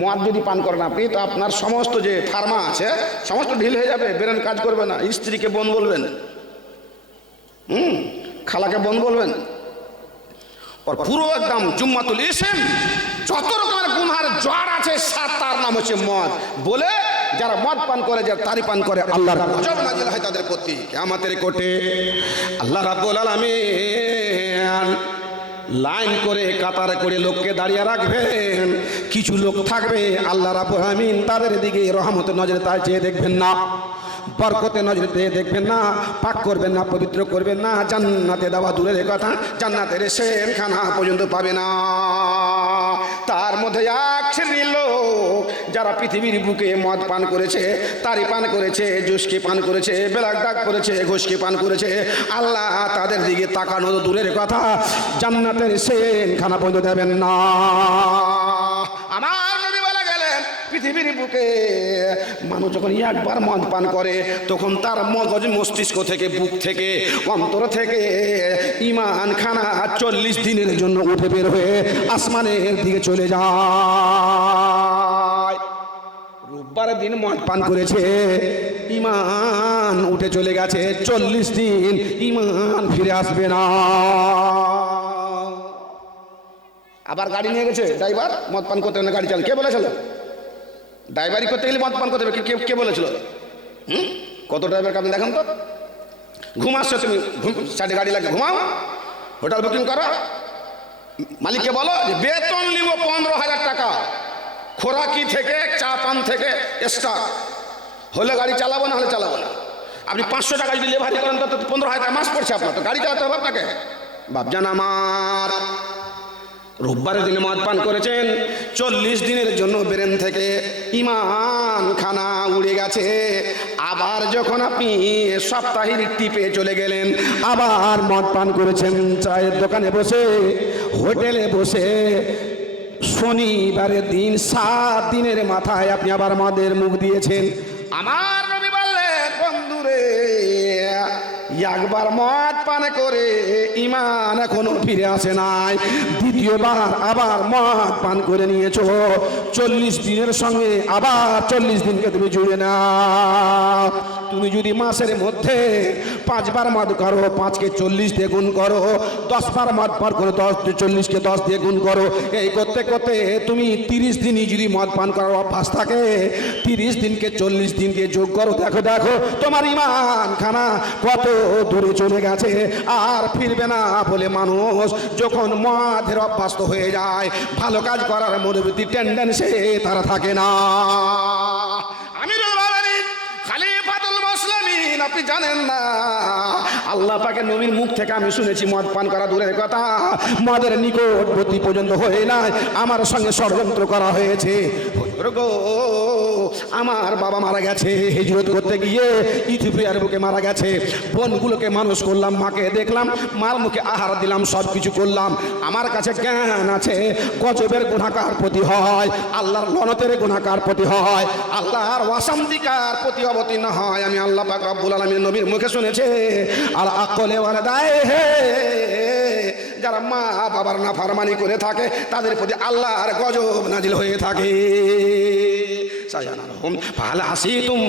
মদ যদি পান করেন আপনি, তো আপনার সমস্ত যে ফার্মা আছে সমস্ত ঢিল হয়ে যাবে, ব্রেন কাজ করবে না। স্ত্রীকে বোন বলবেন, খালাকে বোন বলবেন, আর পুরো একদম জুম্মাতুল ইসম যত রকমের গুনহার জ্বর আছে তার নাম হচ্ছে মদ। বলে যারা মদ পান করে, যারা তারি পান করে, আল্লাহর গজব নাজিল হয় তাদের প্রতি কিয়ামতের কোটে। আল্লাহ রাব্বুল আলামিন লাইন করে কাতারে করে লোককে দাঁড়িয়ে রাখবেন। কিছু লোক থাকবে আল্লাহ রাব্বুল আলামিন তাদের দিকে রহমতের নজরে তাই চেয়ে দেখবেন না, বরকতের নজরে চেয়ে দেখবেন না, পাক করবেন না, পবিত্র করবেন না, জান্নাতে দেওয়া দূরের কথা জান্নাতের সেখানা পর্যন্ত পাবে না। তার মধ্যে এক শ্রেণীর লোক যারা পৃথিবীর বুকে মদ পান করেছে, তারি পান করেছে, জুসকি পান করেছে, বেলাক ডাক করেছে, ঘুষকি পান করেছে, আল্লাহ তাদের দিকে তাকানো দূরের কথা জান্নাতের সেখানা পর্যন্ত দেবেন না। আমার নবী বলে গেলেন, পৃথিবীর বুকে মানুষ যখন একবার মদ পান করে তখন তার মগজ মস্তিষ্ক থেকে, বুক থেকে, অন্তর থেকে ঈমান খানা 40 দিনের জন্য উঠে বের হয়ে আসমানের দিকে চলে যায়। রোববারের দিন মদ পান করেছে, ঈমান উঠে চলে গেছে, 40 দিন ঈমান ফিরে আসবে না। আবার গাড়ি নিয়ে গেছে ড্রাইভার, মদ পান করতে গাড়ি চালায়। কে বলেছিল ড্রাইভারি করতে গেলে মদ পান করতে হবে? কে বলেছিল? কত ড্রাইভারকে আপনি দেখেন তো, ঘুমাচ্ছো তুমি, সাইডে গাড়ি লাগে, ঘুমাও, হোটেল বুকিং করো, মালিককে বলো যে বেতন নিব 15,000 টাকা, খোরাকি থেকে, চা পান থেকে এক্সট্রা, হলে গাড়ি চালাবো, না হলে চালাবো না। আপনি 500 টাকা যদি লেভারি করেন তো 15,000 টাকা মাস পড়ছে আপনার, তো গাড়ি চালাতে হবে আপনাকে। বাপজান আমার, রোববারের দিনে মদ পান করেছেন, 40 দিনের জন্য ব্রেন থেকে ঈমান খানা উড়ে গেছে। আবার যখন আপনি সাপ্তাহিক টিপে চলে গেলেন, আবার মদ পান করেছেন, চায়ের দোকানে বসে, হোটেলে বসে, শনিবারের দিন 7 দিনের মাথায় আপনি আবার মদের মুখ দিয়েছেন। আমার নবী বললেন, বন্ধুরে, একবার মদ পান করে ঈমান এখনো ফিরে আসে নাই, দ্বিতীয়বার আবার মদ পান করে নিয়েছো, 40 দিনের সঙ্গে আবার 40 দিনকে তুমি জুড়ে নাও। তুমি যদি মাসের মধ্যে 5 বার মদ করো, 5কে 40 দিয়ে গুণ করো, 10 বার মদ পান করো, 40কে 10 দিয়ে গুণ করো, এই করতে করতে তুমি 30 দিনই যদি মদ পান করার অভ্যাস থাকে, 30 দিনকে 40 দিন দিয়ে যোগ করো, দেখো দেখো তোমার ঈমান খানা কত দূরে চলে গেছে। আর ফিরবে না বলে মানুষ যখন মদের অভ্যস্ত হয়ে যায়, ভালো কাজ করার মনোবৃত্তি টেন্ডেন্সি তারা থাকে না। আমি খলিফাতুল মুসলিমিন, আপনি জানেন না, আল্লাহ পাকের নবীর মুখ থেকে আমি শুনেছি মদ পান করা দূরের কথা, মদের নিকটবর্তী পর্যন্ত হয়ে নাই আমার সঙ্গে ষড়যন্ত্র করা হয়েছে। আমার বাবা মারা গেছে হিজরত করতে গিয়ে, ইথিওপিয়ার বুকে মারা গেছে, বোনগুলোকে মানুষ করলাম, মাকে দেখলাম, মার মুখে আহার দিলাম, সব কিছু করলাম। আমার কাছে জ্ঞান আছে গজবের গুনাহগার প্রতি হয়, আল্লাহর লনতের গুনাহগার প্রতি হয়, আল্লাহর অশান্তিকার প্রতি অবতীর্ণ হয়। আমি আল্লাহ পাক রব্বুল আলামিন নবীর মুখে শুনেছে, আর আকলে ওয়ালাদায়, যারা মা বাবার নাফরমানি করে থাকে তাদের প্রতি আল্লাহর গজব নাজিল হয়ে থাকে। সায়ানাহুম ফাহাল হাসিতুম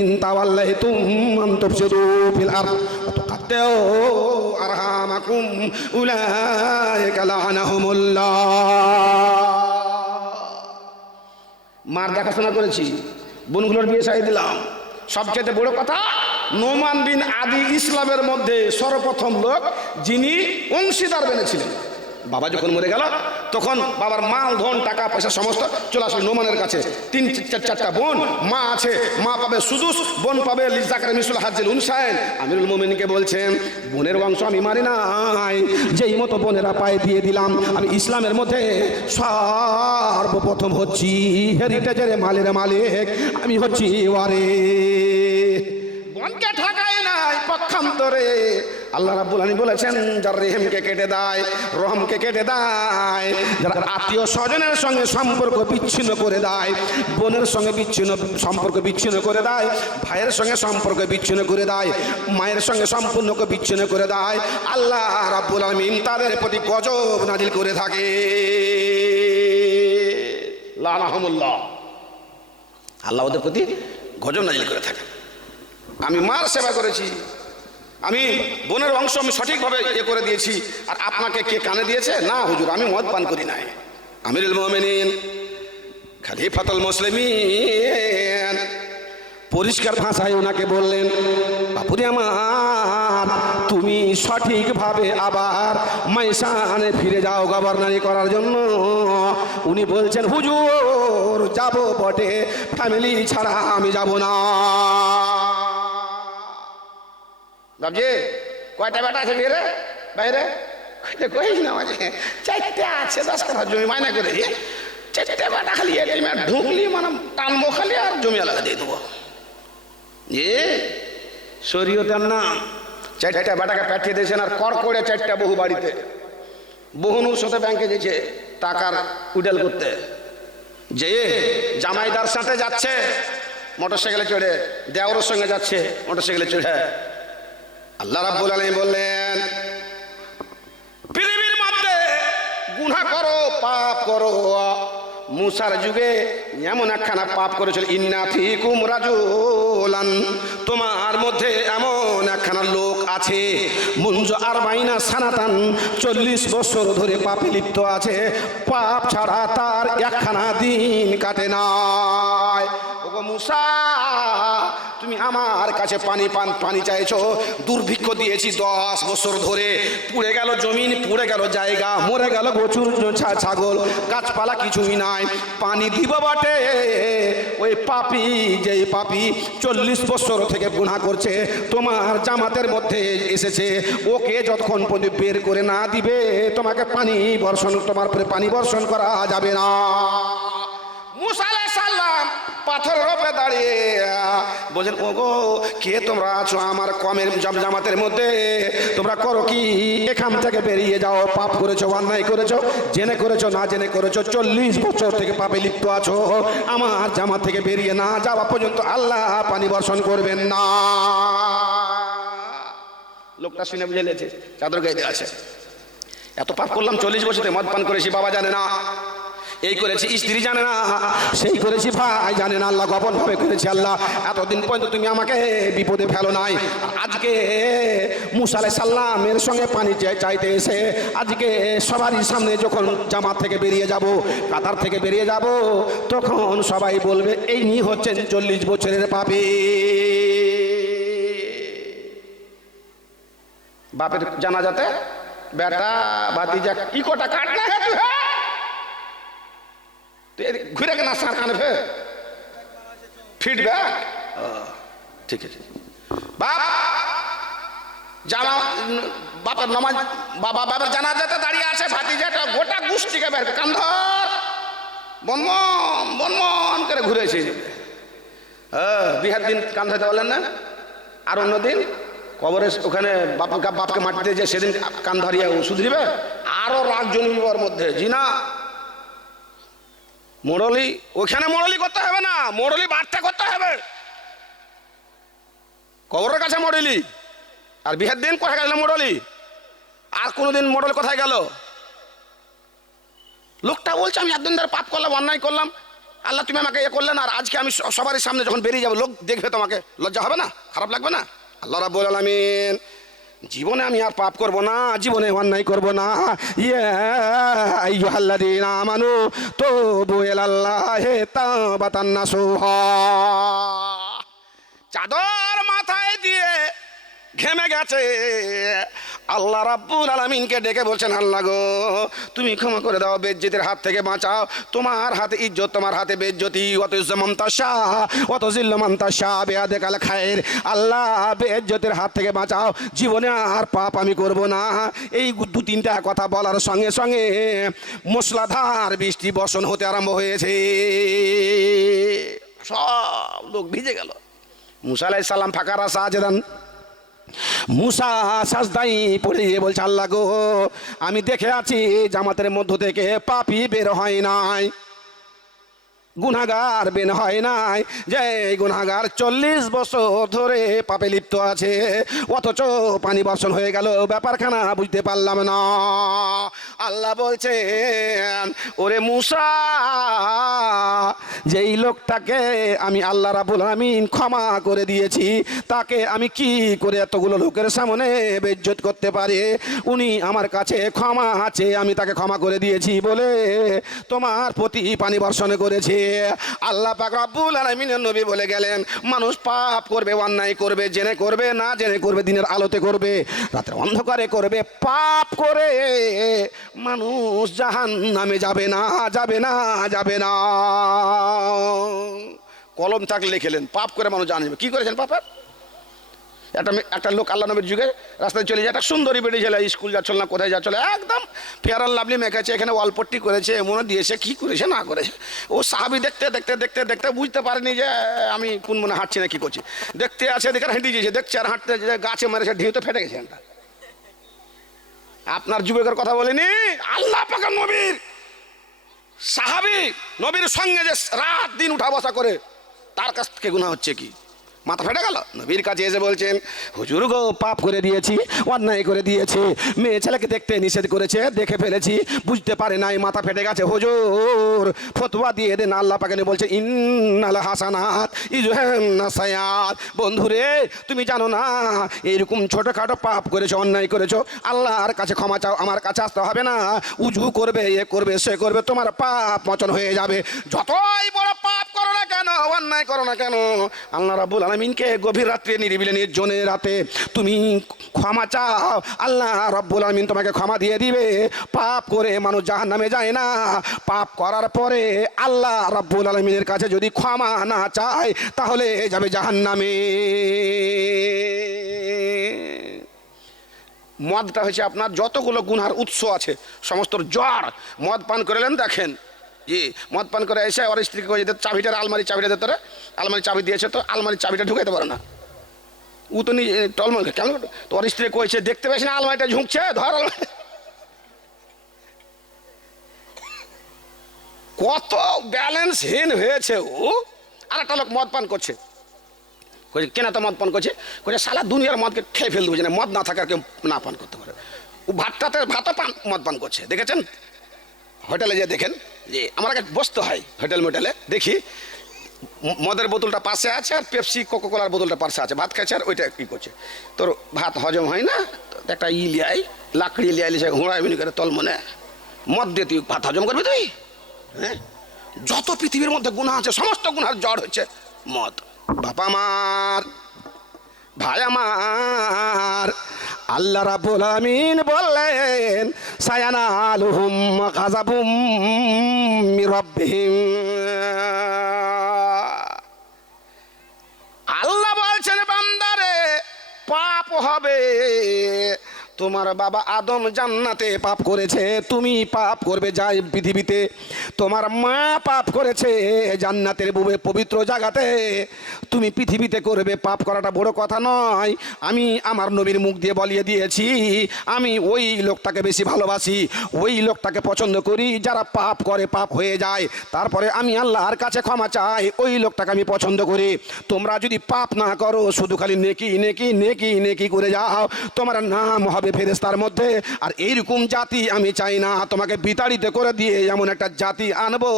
ইন তাওয়াল্লাইতুম আন তুফসিদু ফিল আরদ ওয়া তুকাত্তিউ আরহামাকুম উলাইকা লা'নাহুমুল্লাহ। মার দেখাশোনা করেছি, বোনগুলোর বিয়ে সাই দিলাম। সবচেয়ে বড় কথা, নোমান বিন আদি ইসলামের মধ্যে সর্বপ্রথম লোক যিনি অংশীদার বেনেছিলেন। বাবা যখন মরে গেল তখন বাবার মাল ধন টাকা পয়সা সমস্ত চলে আসলো নোমানের কাছে। 3-4টা বোন, মা আছে, মা পাবে সুদুস, বোন পাবে লিজাকার মিসুল হাজ্জিল উনসাইন। আমিরুল মুমিনিনকে বলছেন, বোনের বংশ আমি মারি নাই, যেই মতো বোনেরা পায়ে দিয়ে দিলাম। আমি ইসলামের মধ্যে সর্বপ্রথম হচ্ছি হেরিটেজের মালের মালিক, আমি হচ্ছি ওয়ারে। বোনকে ঠকায় নাই, পক্ষান্তরে আল্লাহ রাব্বুল আলামিন বলেছেন যারা রেহেমকে কেটে দেয়, রহমকে কেটে দেয়, যারা আত্মীয় স্বজনের সঙ্গে সম্পর্ক বিচ্ছিন্ন করে দেয়, বোনের সঙ্গে সম্পর্ক বিচ্ছিন্ন করে দেয়, ভাইয়ের সঙ্গে সম্পর্ক বিচ্ছিন্ন করে দেয়, মায়ের সঙ্গে সম্পূর্ণকে বিচ্ছিন্ন করে দেয়, আল্লাহ রাব্বুল আলামিন তাদের প্রতি গজব নাজিল করে থাকে। লানাহুমুল্লাহ, আল্লাহ ওদের প্রতি গজব নাজিল করে থাকে। আমি মার সেবা করেছি, আমি বোনের অংশ আমি সঠিকভাবে করে দিয়েছি, আর আপনাকে কে কানে দিয়েছে? না হুজুর, আমি মদ পান করি নাই। আমিরুল মুমিনিন খলিফাতুল মুসলিমিন পরিষ্কার ভাষায় ওনাকে বললেন, বাপুরে আমার, তুমি সঠিকভাবে আবার মাইশানে ফিরে যাও গভর্নরি করার জন্য। উনি বলছেন, হুজুর যাব বটে, ফ্যামিলি ছাড়া আমি যাব না। বাবজি কয়টা বেটা আছে বিয়ে বাইরে? কইস না, মাঝে 4টে আছে, 10 কাঠা জমি মাইনা করে 4টে বেটা খালি ঢুকলি মানে টানবো খালি আর জমি আলাদা দিয়ে দেবো। শরীয়তের নাম 4টে বেটাকে পাঠিয়ে দিয়েছেন, আর কর করে 4টা বহু বাড়িতে বহুনুর সাথে ব্যাংকে গেছে টাকার উডাল করতে, যে জামাইদার সাথে যাচ্ছে মোটরসাইকেলে চড়ে, দেওরের সঙ্গে যাচ্ছে মোটরসাইকেলে চড়ে। আল্লাহ রাব্বুল আলামিন বললেন, পৃথিবীর মধ্যে গুনাহ করো, পাপ করো। মুসার যুগে এমন একখানা পাপ করেছিল, ইন্না ফিকুম রাজুলান, তোমার মধ্যে এমন একখানা লোক আছে, মুনজু আরবাইনা সানাতান, 40 বছর ধরে পাপে লিপ্ত আছে, পাপ ছাড়া তার একখানা দিন কাটে নাই। ওগো মুসা, তুমি আমার কাছে পানি চাইছো, দুর্ভিক্ষ দিয়েছি 10 বছর ধরে, পুড়ে গেল জমিন, পুড়ে গেল জায়গা, মরে গেল গরু ছাগল, গাছপালা কিছুই নাই, পানি দিব বটে। ওই পাপী, যেই পাপী 40 বছর থেকে গুনাহ করছে, তোমার জামাতের মধ্যে এসেছে, ওকে যতক্ষণ পর্যন্ত বের করে না দিবে তোমাকে তোমার উপরে পানি বর্ষণ করা যাবে না। মুসা আলাইহিস সালাম পাথরের উপরে দাঁড়িয়ে বলেন, ওগো কে তোমরা আছো আমার কমের জামাতের মধ্যে, তোমরা করো কি? এখান থেকে বেরিয়ে যাও, পাপ করেছো, অন্যায় করেছো, জেনে করেছো না জেনে করেছো, 40 বছর থেকে পাপে লিপ্ত আছো, আমার জামাত থেকে বেরিয়ে না যাওয়া পর্যন্ত আল্লাহ পানি বর্ষণ করবেন না। লোকটা শুনে বুঝে লেছে, চাদর গায়ে দিয়ে আছে, এত পাপ করলাম, 40 বছরে মদ পান করেছি, বাবা জানে না, এই করেছি স্ত্রী জানে না, সেই করেছি ভাই জানে না, আল্লাহ গোপন ভাবে করেছি। আল্লাহ এতদিন পর্যন্ত তুমি আমাকে বিপদে ফেলো নাই, আজকে মুসা আলাইহিস সালামের সঙ্গে পানি চাইতে এসে আজকে সবারই সামনে যখন জামাত থেকে বেরিয়ে যাব, কাতার থেকে বেরিয়ে যাব, তখন সবাই বলবে এই নিয়ে হচ্ছেন 40 বছরের পাপী। বাপের জানাজাতে বেটা ভাতিজা কি কটা কাট না ঘুরে কে না সার কানে ফিডব্যাক, ঠিক আছে। বাপের নামাজ, বাবার জানাজাতে দাঁড়িয়ে আছে, ভাতিজাটা গোটা গোষ্ঠীকে বের কান্ধর বনমন করে ঘুরেছে। বিহার দিন কান ধরতে বললেন না, আর অন্যদিন কবরে ওখানে বাপকে মাটিতে যে সেদিন কান ধরিয়ে ওষুধ দিবে, আরো রাগ জন্মিবার মধ্যে। জি না, মোড়লি ওখানে মোড়লি করতে হবে না, মোড়লি বার্তা করতে হবে, কবরের কাছে মোড়লি। আর বিহার দিন কোথায় গেল মোড়লি, আর কোনোদিন মোড়ল কোথায় গেল? লোকটা বলছে আমি একদিন ধরে পাপ করলাম, অন্যায় করলাম, আল্লাহ তুমি আমাকে এ করলেন, আর আজকে আমি সবার সামনে যখন বেরিয়ে যাবো লোক দেখবে, তোমাকে লজ্জা হবে না, খারাপ লাগবে না? আল্লাহ রাব্বুল আলামিন জীবনে আমি আর পাপ করব না, জীবনে অন্যায় করব না। ইয়া আইয়ুহাল্লাযীনা আমানু তুবু ইলাল্লাহি তাওবাতান নাসুহা। চাদর মাথায় দিয়ে ঘেমে গেছে, আল্লাহ রাব্বুল আলামিনকে ডেকে বলছেন, আল্লাহ গো তুমি ক্ষমা করে দাও, বেজ্জতির হাত থেকে বাঁচাও, তোমার হাতে ইজ্জত, তোমার হাতে বেজ্জতি, অত ইজ্জমান তাশা অত জিল্লমান তাশা বিয়াদিকাল খায়র। আল্লাহ বেজ্জতির হাত থেকে বাঁচাও, জীবনে আর পাপ আমি করব না। এই 2-3টা কথা বলার সঙ্গে সঙ্গে মুষলধার বৃষ্টি বর্ষণ হতে আরম্ভ হয়েছে, সব লোক ভিজে গেল। মুসা আলাইহিস সালাম ফাঁকা রাস্তা আছে দেন, মুসা সাজদাই পড়ে বলছে, আল্লাহ গো, আমি দেখে আছি জামাতের মধ্য থেকে পাপী বের হয় নাই, গুনাহগার বের হয় নাই, যে গুনাহগার 40 বছর ধরে পাপে লিপ্ত আছে, অথচ পানি বর্ষণ হয়ে গেল, ব্যাপারখানা বুঝতে পারলাম না। আল্লাহ বলছেন, ওরে মুসা, যেই লোকটাকে আমি আল্লাহ রাব্বুল আমিন ক্ষমা করে দিয়েছি, তাকে আমি কি করে এতগুলো লোকের সামনে বেইজ্জত করতে পারি? উনি আমার কাছে ক্ষমা আছে, আমি তাকে ক্ষমা করে দিয়েছি বলে তোমার প্রতি পানি বর্ষণ করেছে। আল্লাহ পাক রব্বুল আলামিনের নবী বলে গেলেন, মানুষ পাপ করবে, অন্যায় করবে, জেনে করবে, না জেনে করবে, দিনের আলোতে করবে, রাতের অন্ধকারে করবে, পাপ করে মানুষ জাহান্নামে যাবে না, যাবে না, যাবে না। কলম থাকলে লিখেলেন, পাপ করে মানুষ জানবে। কি করেছেন পাপের? একটা লোক আল্লাহ নবীর যুগে রাস্তায় চলে যায়, একটা সুন্দরী বেটি ছেলে, স্কুল যাচ্ছিল না, কোথায় যাচ্ছিল, একদম ফেয়ার অ্যান্ড লাভলি মেখেছে, এখানে ওয়ালপট্টি করেছে, এমনও দিয়েছে, কি করেছে না করেছে। ও সাহাবি দেখতে দেখতে দেখতে দেখতে বুঝতে পারেনি যে আমি কোন মনে হাঁটছি না কি করছি, দেখতে আছে, দেখে হেঁটে গিয়েছে, দেখছে আর হাঁটতে গাছে মেরেছে, ঢিউতে ফেটে গেছে। আপনার যুবকের কথা বলিনি, আল্লাহ পাকের নবীর সাহাবি, নবীর সঙ্গে যে রাত দিন উঠা বসা করে, তার কাছ থেকে গুনাহ হচ্ছে কি? মাথা ফেটে গেল। নবীর কাছে এসে বলছেন, হুজুর গো, পাপ করে দিয়েছি, অন্যায় করে দিয়েছি, মেয়ে ছেলেকে দেখতে নিষেধ করেছে, দেখে ফেলেছি, বুঝতে পারে নাই, মাথা ফেটে গেছে, হুজুর ফতোয়া দিয়ে দেন। আল্লাহ পাক বলছে, ইন্নাল হাসানাত ইযহিবনা সাইয়্যাত। বন্ধুরে, তুমি জানো না, এইরকম ছোটখাটো পাপ করেছো, অন্যায় করেছো, আল্লাহর কাছে ক্ষমা চাও, আমার কাছে আসতে হবে না, উজু করবে, এ করবে, সে করবে, তোমার পাপ মোচন হয়ে যাবে। যতই বড় পাপ করো না কেন, অন্যায় করো না কেন, আল্লাহ রাব্বুল আলামিনকে গভীর রাত্রে নিরিবিলি নির্জনে রাতে তুমি ক্ষমা চাও, আল্লাহ রাব্বুল আলামিন তোমাকে ক্ষমা দিয়ে দিবে। পাপ করে মানুষ জাহান্নামে যায় না, পাপ করার পরে আল্লাহ রাব্বুল আলামিনের কাছে যদি ক্ষমা না চায়, তাহলে যাবে জাহান্নামে। মদটা হচ্ছে আপনার যতগুলো গুনার উৎস আছে সমস্ত জড়। মদ পান করলেন, দেখেন জি, মদ পান করে এসে ওর স্ত্রীকে কয়ে দিতে, চাবিটার আলমারির চাবিটা দিতে, আলমারির চাবি দিয়েছে, তো আলমারির চাবিটা ঢুকাইতে পারে না, ও তো নিজে টলমল কেন, তো ওর স্ত্রী কয়েছে, দেখতে পেয়েছি না আলমারিটা ঝুঁকছে, ধর আলমারি। কত ব্যালেন্সহীন হয়েছে ও। আর একটা লোক মদ পান করছে, কইছে কেন তো মদ পান করছে, কইছে সারা দুনিয়ার মদকে খেয়ে ফেল দেবো, মদ না থাকার কেউ না পান করতে পারে। ও ভাতও পান, মদ পান করছে। দেখেছেন হোটেলে যে দেখেন যে আমার কাছে বসতে হয় হোটেল মোটেলে, দেখি মদের বোতলটা পাশে আছে আর পেপসি কোকোকোলার বোতলটা পাশে আছে, ভাত খাচ্ছে আর ওইটা কী করছে, তোর ভাত হজম হয় না, একটা লিয়াই লাকড়ি লিয়াই ঘোড়াইবিনি করে তল মনে মদ দিয়ে তুই ভাত হজম করবি তুই? হ্যাঁ, যত পৃথিবীর মধ্যে গুনাহ আছে সমস্ত গুনার জড় হচ্ছে মদ। বাবা আমার, ভাই আমার, আল্লাহ রাব্বুল আমিন বললেন, সায়ানালুহুম গাযাবুম মির রাব্বিহিম। আল্লাহ বলছেন, বান্দারে পাপ হবে, তোমার বাবা আদম জান্নাতে পাপ করেছে, তুমি পাপ করবে যাই পৃথিবীতে, তোমার মা পাপ করেছে জান্নাতের বুবে পবিত্র জায়গাতে, তুমি পৃথিবীতে করবে। পাপ করাটা বড় কথা নয়, আমি আমার নবীর মুখ দিয়ে বলিয়ে দিয়েছি, আমি ওই লোকটাকে বেশি ভালোবাসি, ওই লোকটাকে পছন্দ করি যারা পাপ করে, পাপ হয়ে যায়, তারপরে আমি আল্লাহর কাছে ক্ষমা চাই, ওই লোকটাকে আমি পছন্দ করি। তোমরা যদি পাপ না করো, শুধু খালি নেকি নেকি নেকি নেকি করে যাও, তোমার নাম হবে ফেরেশতার মধ্যে। আর এইরকম জাতি আমি চাই না, তোমাকে বিতাড়িত করে দিয়ে এমন একটা জাতি আনবো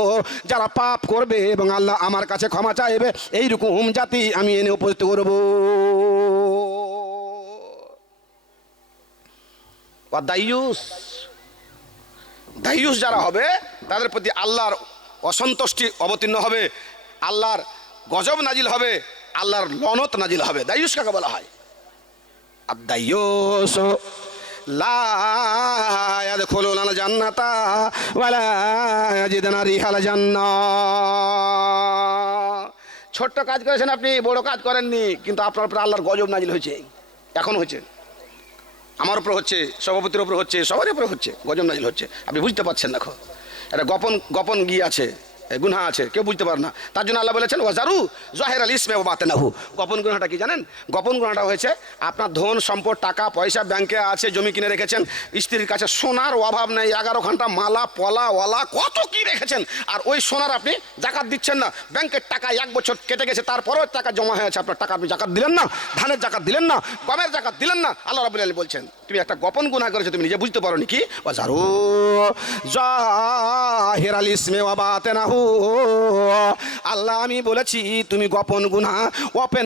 যারা পাপ করবে এবং আল্লাহ আমার কাছে ক্ষমা চাইবে, এইরকম জাতি আমি এনে উপস্থিত করবো। দায়ুস যারা হবে তাদের প্রতি আল্লাহর অসন্তুষ্টি অবতীর্ণ হবে, আল্লাহর গজব নাজিল হবে, আল্লাহর লনত নাজিল হবে। দায়ুস কাকে বলা হয়? আর দায়ুস লা ইয়াদখুলুনাল জান্নাতা ওয়ালা ইয়াজিদুনা রিহাল জান্নাহ। ছোট্ট কাজ করেছেন আপনি, বড় কাজ করেননি, কিন্তু আপনার উপরে আল্লাহর গজব নাজিল হয়েছে, এখন হয়েছে, আমার উপর হচ্ছে, সভাপতির উপর হচ্ছে, সবার উপরে হচ্ছে, গজব নাজিল হচ্ছে, আপনি বুঝতে পারছেন না। এটা গোপন গিয়ে আছে, গুনাহ আছে, কেউ বুঝতে পারে না। তার জন্য আল্লাহ বলেছেন ওয়াজারু জাহিরাল ইসমে ওয়া বাতিনাহু। গোপন গুনাহটা কি জানেন? গোপন গুনাহটা হয়েছে আপনার ধন সম্পদ, টাকা পয়সা ব্যাংকে আছে, জমি কিনে রেখেছেন, স্ত্রীর কাছে সোনার অভাব নেই, 11 ঘন্টা মালা পলা ওয়ালা কত কি রেখেছেন, আর ওই সোনার আপনি জাকাত দিচ্ছেন না। ব্যাংকের টাকা 1 বছর কেটে গেছে, তারপরেও টাকা জমা হয়েছে, আপনার টাকা আপনি জাকাত দিলেন না, ধানের জাকাত দিলেন না, গমের জাকাত দিলেন না। আল্লাহ রাব্বুল আলামিন বলছেন তুমি একটা গোপন গুনাহ করেছো, তুমি নিজে বুঝতে পারো নি। কি ওয়াজারু জাহিরাল ইসমে ওয়া বাতিনাহু। আল্লাহ আমি বলেছি তুমি গোপন গুনাহ ওপেন